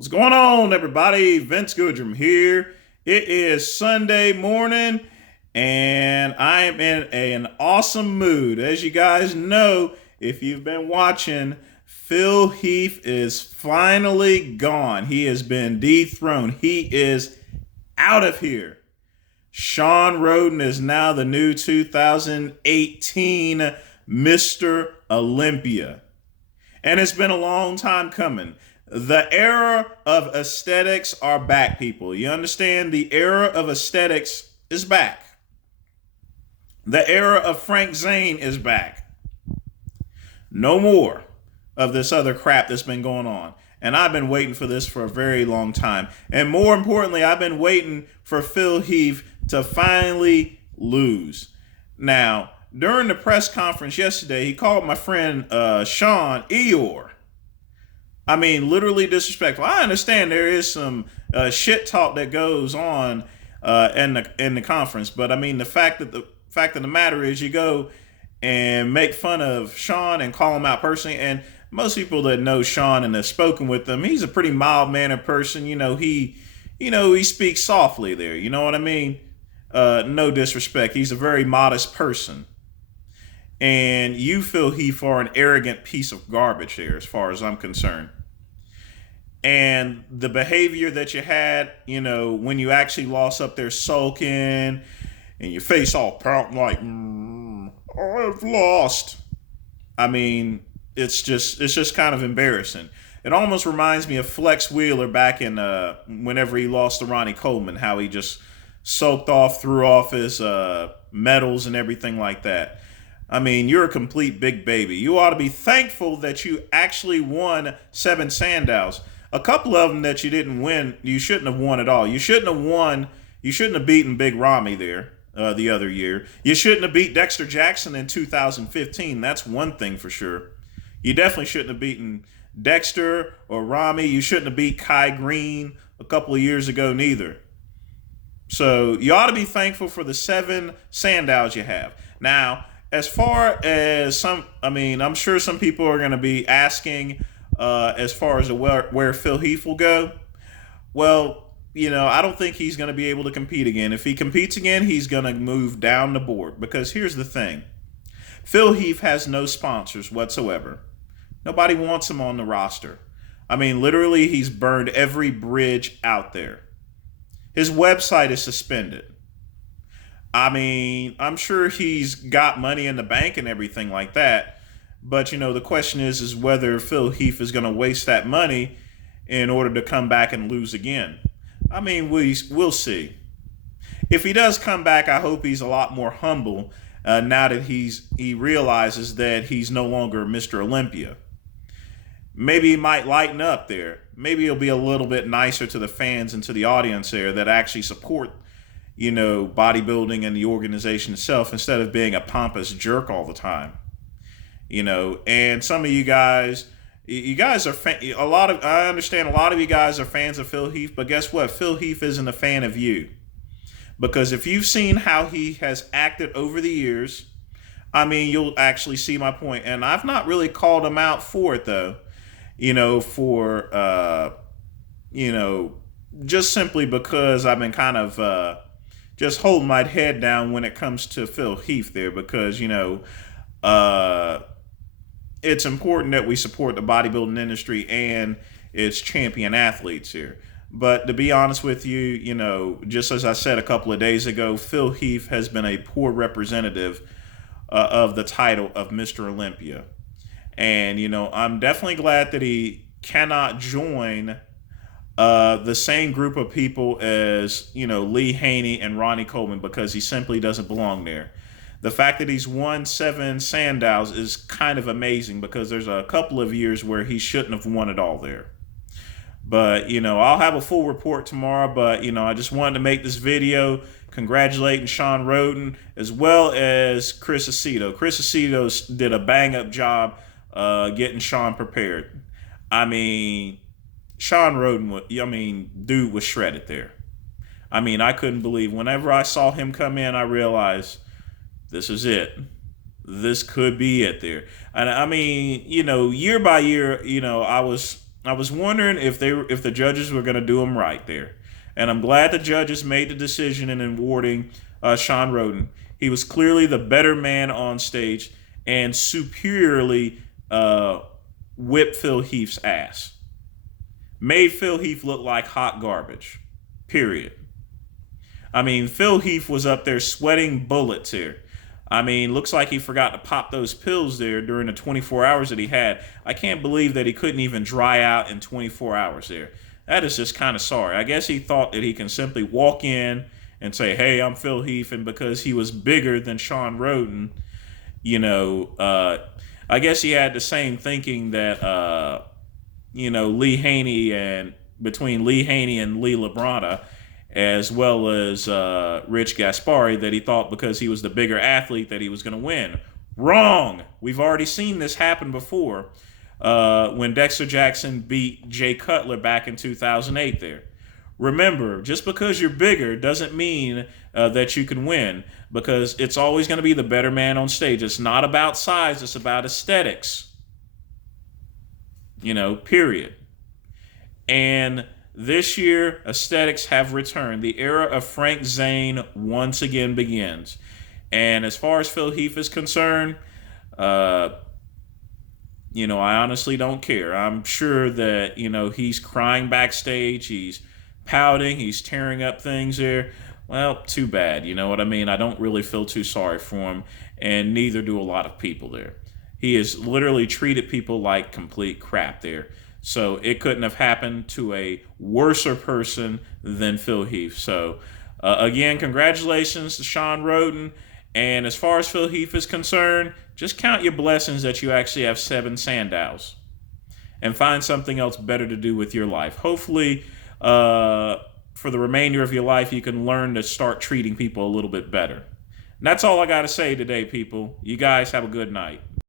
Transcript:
What's going on, everybody? Vince Goodrum here. It is Sunday morning, and I am in an awesome mood. As you guys know, if you've been watching, Phil Heath is finally gone. He has been dethroned. He is out of here. Shawn Rhoden is now the new 2018 Mr. Olympia. And it's been a long time coming. The era of aesthetics are back, people. You understand? The era of aesthetics is back. The era of Frank Zane is back. No more of this other crap that's been going on. And I've been waiting for this for a very long time. And more importantly, I've been waiting for Phil Heath to finally lose. Now, during the press conference yesterday, he called my friend Shawn Eeyore. I mean, literally disrespectful. I understand there is some shit talk that goes on in the conference, but I mean the fact of the matter is, you go and make fun of Shawn and call him out personally. And most people that know Shawn and have spoken with him, he's a pretty mild mannered person. He speaks softly there. You know what I mean? No disrespect. He's a very modest person. And you feel he for an arrogant piece of garbage there, as far as I'm concerned. And the behavior that you had, when you actually lost up there sulking and your face all pouting like, I've lost. I mean, it's just kind of embarrassing. It almost reminds me of Flex Wheeler back in whenever he lost to Ronnie Coleman, how he just soaked off, threw off his medals and everything like that. I mean, you're a complete big baby. You ought to be thankful that you actually won 7 Sandows. A couple of them that you didn't win, you shouldn't have won at all. You shouldn't have won. You shouldn't have beaten Big Ramy there the other year. You shouldn't have beat Dexter Jackson in 2015. That's one thing for sure. You definitely shouldn't have beaten Dexter or Ramy. You shouldn't have beat Kai Green a couple of years ago neither. So you ought to be thankful for the 7 Sandows you have. Now, as far as I'm sure some people are going to be asking as far as where Phil Heath will go. Well, I don't think he's going to be able to compete again. If he competes again, he's going to move down the board. Because here's the thing. Phil Heath has no sponsors whatsoever. Nobody wants him on the roster. I mean, literally, he's burned every bridge out there. His website is suspended. I mean, I'm sure he's got money in the bank and everything like that. But, the question is whether Phil Heath is going to waste that money in order to come back and lose again. I mean, we'll see. If he does come back, I hope he's a lot more humble now that he realizes that he's no longer Mr. Olympia. Maybe he might lighten up there. Maybe he'll be a little bit nicer to the fans and to the audience there that actually support bodybuilding and the organization itself, instead of being a pompous jerk all the time. And some of you guys are I understand a lot of you guys are fans of Phil Heath, but guess what? Phil Heath isn't a fan of you. Because if you've seen how he has acted over the years, I mean, you'll actually see my point. And I've not really called him out for it, though. Just simply because I've been kind of just holding my head down when it comes to Phil Heath there, because, it's important that we support the bodybuilding industry and its champion athletes here. But to be honest with you, just as I said a couple of days ago, Phil Heath has been a poor representative of the title of Mr. Olympia. And, I'm definitely glad that he cannot join the same group of people as, Lee Haney and Ronnie Coleman, because he simply doesn't belong there. The fact that he's won 7 Sandows is kind of amazing, because there's a couple of years where he shouldn't have won it all there. But, I'll have a full report tomorrow, but, I just wanted to make this video congratulating Shawn Rhoden as well as Chris Aceto. Chris Aceto did a bang-up job getting Shawn prepared. I mean, Shawn Rhoden, dude was shredded there. I mean, I couldn't believe. Whenever I saw him come in, I realized this is it. This could be it there. And I mean, year by year, I was I was wondering if the judges were going to do him right there, and I'm glad the judges made the decision in awarding Shawn Rhoden. He was clearly the better man on stage and superiorly whipped Phil Heath's ass. Made Phil Heath look like hot garbage. Period. I mean, Phil Heath was up there sweating bullets here. I mean, looks like he forgot to pop those pills there during the 24 hours that he had. I can't believe that he couldn't even dry out in 24 hours there. That is just kind of sorry. I guess he thought that he can simply walk in and say, hey, I'm Phil Heath, and because he was bigger than Shawn Rhoden, I guess he had the same thinking that, Lee Haney and between Lee Haney and Lee Labrada, as well as Rich Gaspari, that he thought because he was the bigger athlete that he was going to win. Wrong. We've already seen this happen before when Dexter Jackson beat Jay Cutler back in 2008 there. Remember, just because you're bigger doesn't mean that you can win, because it's always going to be the better man on stage. It's not about size. It's about aesthetics. Period. And this year, aesthetics have returned. The era of Frank Zane once again begins. And as far as Phil Heath is concerned, I honestly don't care. I'm sure that, he's crying backstage. He's pouting. He's tearing up things there. Well, too bad. You know what I mean? I don't really feel too sorry for him, and neither do a lot of people there. He has literally treated people like complete crap there. So it couldn't have happened to a worser person than Phil Heath. So, again, congratulations to Shawn Rhoden. And as far as Phil Heath is concerned, just count your blessings that you actually have 7 Sandows. And find something else better to do with your life. Hopefully, for the remainder of your life, you can learn to start treating people a little bit better. And that's all I got to say today, people. You guys have a good night.